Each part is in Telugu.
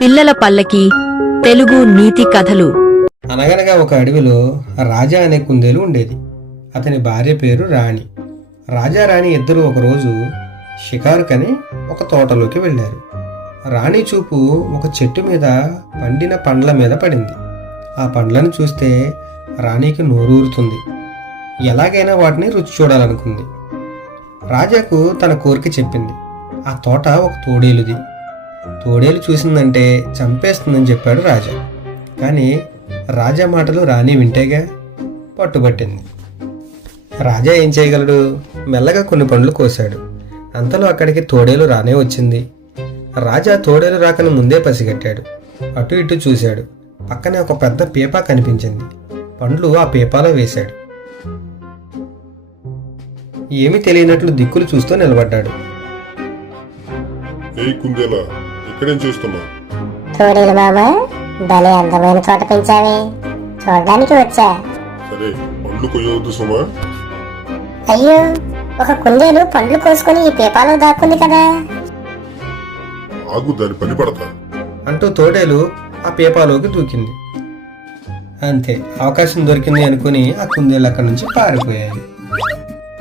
పిల్లల పల్లకి తెలుగు నీతి కథలు. అనగనగా ఒక అడవిలో రాజా అనే కుందేలు ఉండేది. అతని భార్య పేరు రాణి. రాజా రాణి ఇద్దరు ఒకరోజు షికారుకని ఒక తోటలోకి వెళ్ళారు. రాణి చూపు ఒక చెట్టు మీద పండిన పండ్ల మీద పడింది. ఆ పండ్లను చూస్తే రాణికి నోరూరుతుంది. ఎలాగైనా వాటిని రుచి చూడాలనుకుంది. రాజాకు తన కోరిక చెప్పింది. ఆ తోట ఒక తోడేలుది. తోడేలు చూసిందంటే చంపేస్తుందని చెప్పాడు రాజా. కానీ రాజా మాటలు రాణి వింటేగా పట్టుబట్టింది. రాజా ఏం చేయగలడు? మెల్లగా కొన్ని పండ్లు కోశాడు. అంతలో అక్కడికి తోడేలు రానే వచ్చింది. రాజా తోడేలు రాకని ముందే పసిగట్టాడు. అటు ఇటు చూశాడు. పక్కనే ఒక పెద్ద పీపా కనిపించింది. పండ్లు ఆ పీపాలో వేశాడు. ఏమీ తెలియనట్లు దిక్కులు చూస్తూ నిలబడ్డాడు. ఏ కుందేలా, ఇక్కడేం చూస్తున్నావు? తోడేలు మామ, భలే అందమైన తోట పెంచావే, చూడడానికి వచ్చా. సరే, పండ్లు కొయ్యవద్దు సుమా. అయ్యో, ఒక కుందేలు పండ్లు కోసుకుని ఈ పీపాలో దాక్కుంది కదా. ఆగు, దాని పని పడతా అంటూ తోడేలు ఆ పీపాలోకి దూకింది. అంతే, అవకాశం దొరికింది అనుకుని ఆ కుందేలు అక్కడి నుంచి పారిపోయాయి.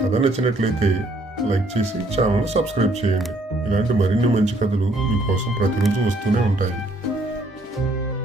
కథ నచ్చినట్లయితే లైక్ చేసి ఛానల్ సబ్స్క్రైబ్ చేయండి. ఇలాంటి మరిన్ని మంచి కథలు మీకోసం ప్రతిరోజు వస్తూనే ఉంటాయి.